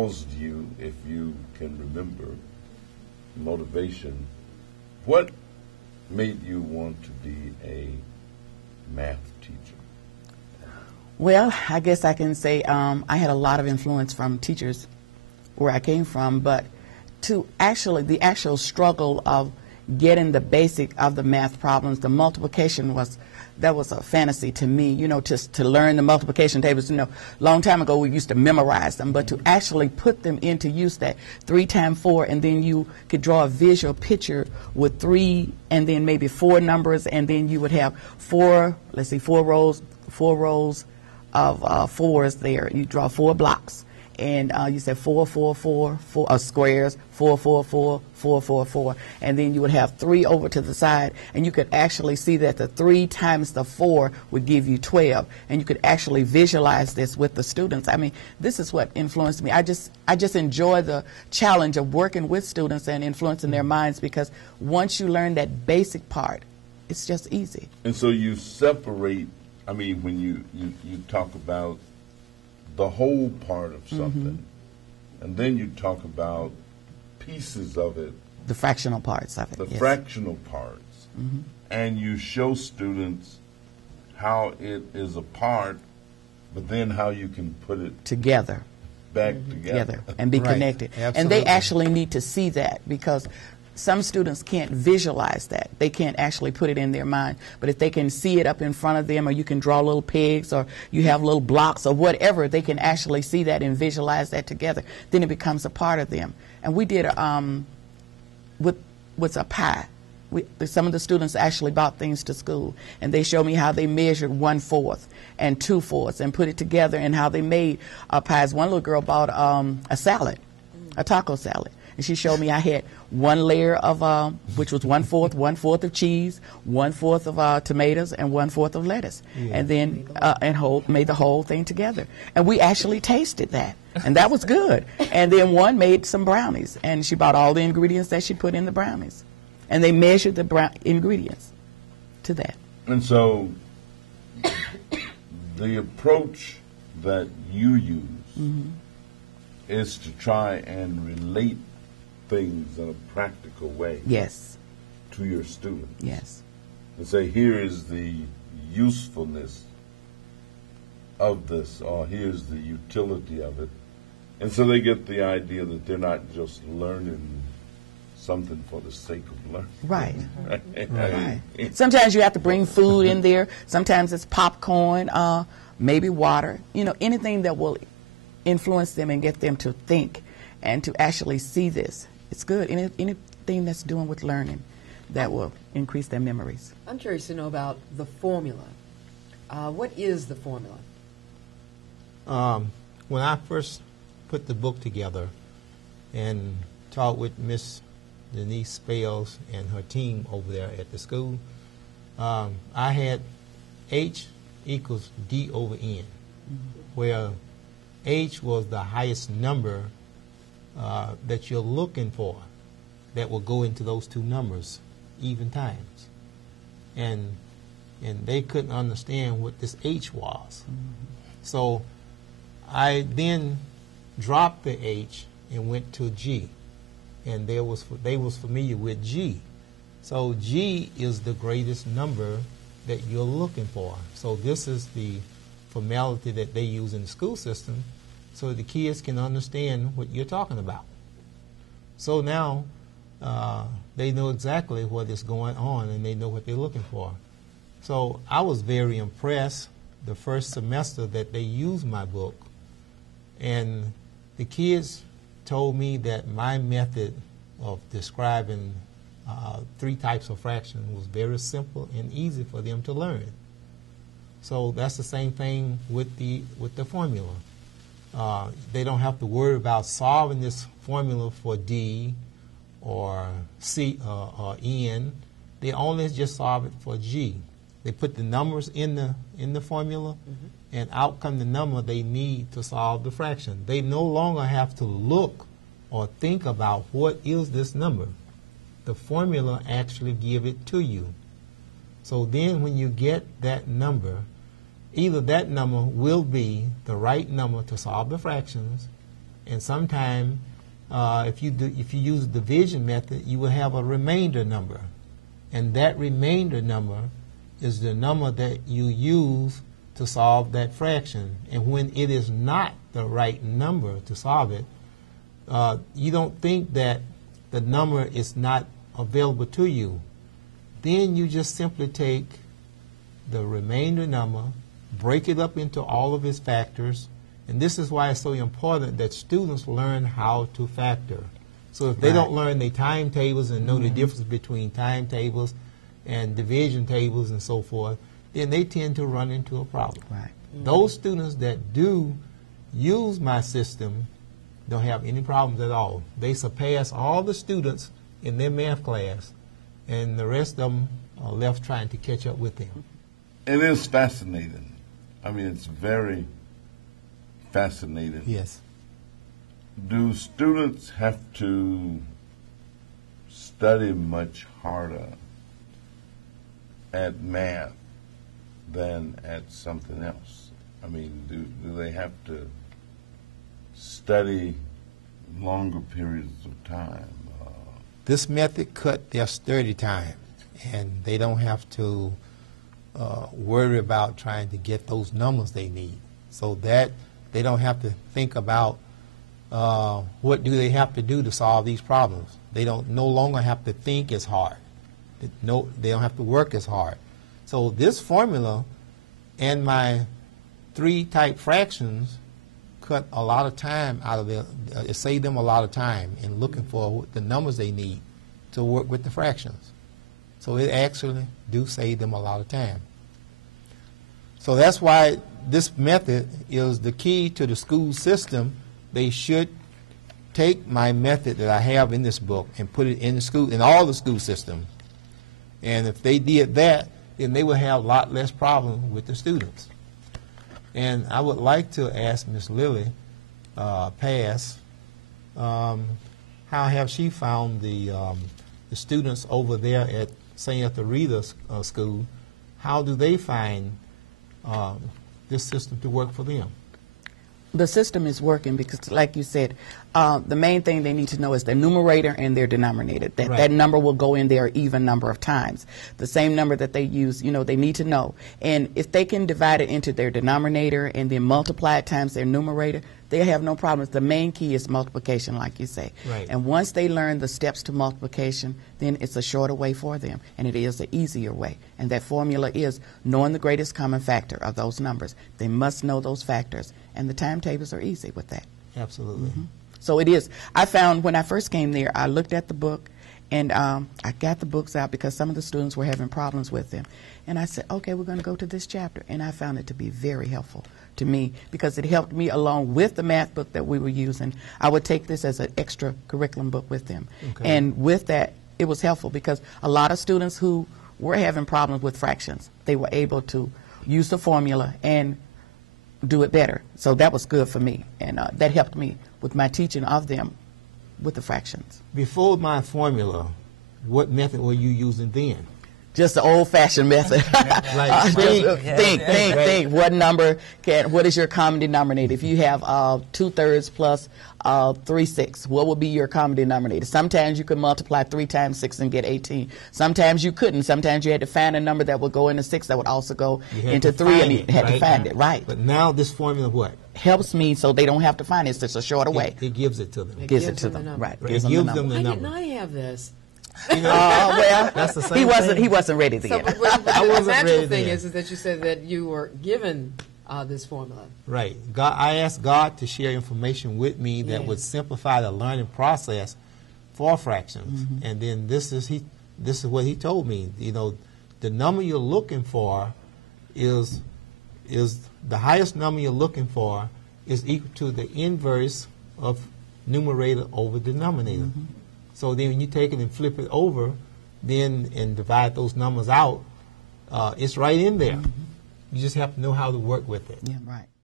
caused you, if you can remember, motivation, what made you want to be a math teacher? Well, I guess I can say I had a lot of influence from teachers where I came from, but to actually, the actual struggle of getting the basic of the math problems, the multiplication that was a fantasy to me, you know, just to learn the multiplication tables. You know, long time ago we used to memorize them, but to actually put them into use, that 3 times 4, and then you could draw a visual picture with 3 and then maybe 4 numbers, and then you would have 4, let's see, 4 rows of fours there. You draw 4 blocks. And you said 4, 4, 4, 4 squares, 4, 4, 4, 4, 4, 4, and then you would have 3 over to the side, and you could actually see that the 3 times the 4 would give you 12, and you could actually visualize this with the students. I mean, this is what influenced me. I just enjoy the challenge of working with students and influencing their minds, because once you learn that basic part, it's just easy. And so you separate. I mean, when you talk about the whole part of something, and then you talk about pieces of it. The fractional parts of it. The yes. fractional parts. And you show students how it is a part, but then how you can put it together. Back together. And be Right. connected. Absolutely. And they actually need to see that, because some students can't visualize that. They can't actually put it in their mind. But if they can see it up in front of them, or you can draw little pigs, or you have little blocks, or whatever, they can actually see that and visualize that together. Then it becomes a part of them. And we did with a pie. Some of the students actually brought things to school, and they showed me how they measured 1/4 and 2/4 and put it together, and how they made pies. One little girl bought a salad, a taco salad. And she showed me I had 1 layer of, which was 1/4 of cheese, 1/4 of tomatoes, and 1/4 of lettuce. Yeah. And then made the whole thing together. And we actually tasted that, and that was good. And then one made some brownies, and she bought all the ingredients that she put in the brownies. And they measured the ingredients to that. And so the approach that you use is to try and relate things in a practical way Yes, to your students. yes. And say, here is the usefulness of this, or here's the utility of it. And so they get the idea that they're not just learning something for the sake of learning. Right. Right. Right. Sometimes you have to bring food in there. Sometimes it's popcorn, maybe water. You know, anything that will influence them and get them to think and to actually see this. It's good. Anything that's doing with learning that will increase their memories. I'm curious to know about the formula. What is the formula? When I first put the book together and talked with Miss Denise Spells and her team over there at the school, I had H equals D over N, where H was the highest number that you're looking for that will go into those two numbers even times. And they couldn't understand what this H was. So I then dropped the H and went to G. And they was familiar with G. So G is the greatest number that you're looking for. So this is the formality that they use in the school system so the kids can understand what you're talking about. So now they know exactly what is going on, and they know what they're looking for. So I was very impressed the first semester that they used my book, and the kids told me that my method of describing 3 types of fraction was very simple and easy for them to learn. So that's the same thing with the formula. They don't have to worry about solving this formula for D or C or N. They only just solve it for G. They put the numbers in the formula, and out come the number they need to solve the fraction. They no longer have to look or think about what is this number. The formula actually give it to you. So then when you get that number, either that number will be the right number to solve the fractions, And sometimes, if you use the division method, you will have a remainder number, and that remainder number is the number that you use to solve that fraction. And when it is not the right number to solve it, you don't think that the number is not available to you. Then you just simply take the remainder number, break it up into all of its factors, and this is why it's so important that students learn how to factor. So if they don't learn their timetables and know the difference between timetables and division tables and so forth, then they tend to run into a problem. Right. Those students that do use my system don't have any problems at all. They surpass all the students in their math class, and the rest of them are left trying to catch up with them. It is fascinating. I mean, it's very fascinating. Yes. Do students have to study much harder at math than at something else? I mean, do they have to study longer periods of time? This method cut their study time, and they don't have to worry about trying to get those numbers they need. So that they don't have to think about what do they have to do to solve these problems. They don't no longer have to think as hard. They don't have to work as hard. So this formula and my 3 type fractions cut a lot of time out of it. It saved them a lot of time in looking for the numbers they need to work with the fractions. So it actually do save them a lot of time. So that's why this method is the key to the school system. They should take my method that I have in this book and put it in the school, in all the school systems. And if they did that, then they would have a lot less problem with the students. And I would like to ask Ms. Lily Pass, how have she found the students over there at St. Etheldreda School? How do they find this system to work for them? The system is working because, like you said, the main thing they need to know is their numerator and their denominator. That number will go in there an even number of times. The same number that they use, they need to know. And if they can divide it into their denominator and then multiply it times their numerator, they have no problems. The main key is multiplication, like you say. Right. And once they learn the steps to multiplication, then it's a shorter way for them, and it is an easier way. And that formula is knowing the greatest common factor of those numbers. They must know those factors, and the timetables are easy with that. Absolutely. So it is. I found when I first came there, I looked at the book, and I got the books out because some of the students were having problems with them. And I said, okay, we're going to go to this chapter. And I found it to be very helpful to me because it helped me along with the math book that we were using. I would take this as an extra curriculum book with them. Okay. And with that, it was helpful because a lot of students who were having problems with fractions, they were able to use the formula and do it better. So that was good for me. And that helped me with my teaching of them with the fractions. Before my formula, what method were you using then? Just the old-fashioned method. Like Think. What number what is your common denominator? If you have 2/3 plus 3/6, what would be your common denominator? Sometimes you could multiply 3 times 6 and get 18. Sometimes you couldn't. Sometimes you had to find a number that would go into 6 that would also go into 3, and you had to find it. Right. But now this formula what? Helps me so they don't have to find it. It's just a shorter way. It gives it to them. It Gives it gives to them the them. number. Right. It Gives gives them them the the Why number. didn't I have this? well, That's the same thing. he wasn't ready then. So, but the wasn't natural ready thing then. is that you said that you were given this formula. Right. I asked God to share information with me that Yes. would simplify the learning process for fractions. And then this is what he told me. The number you're looking for is the highest number you're looking for is equal to the inverse of numerator over denominator. So then when you take it and flip it over, then and divide those numbers out, it's right in there. You just have to know how to work with it. Yeah, right.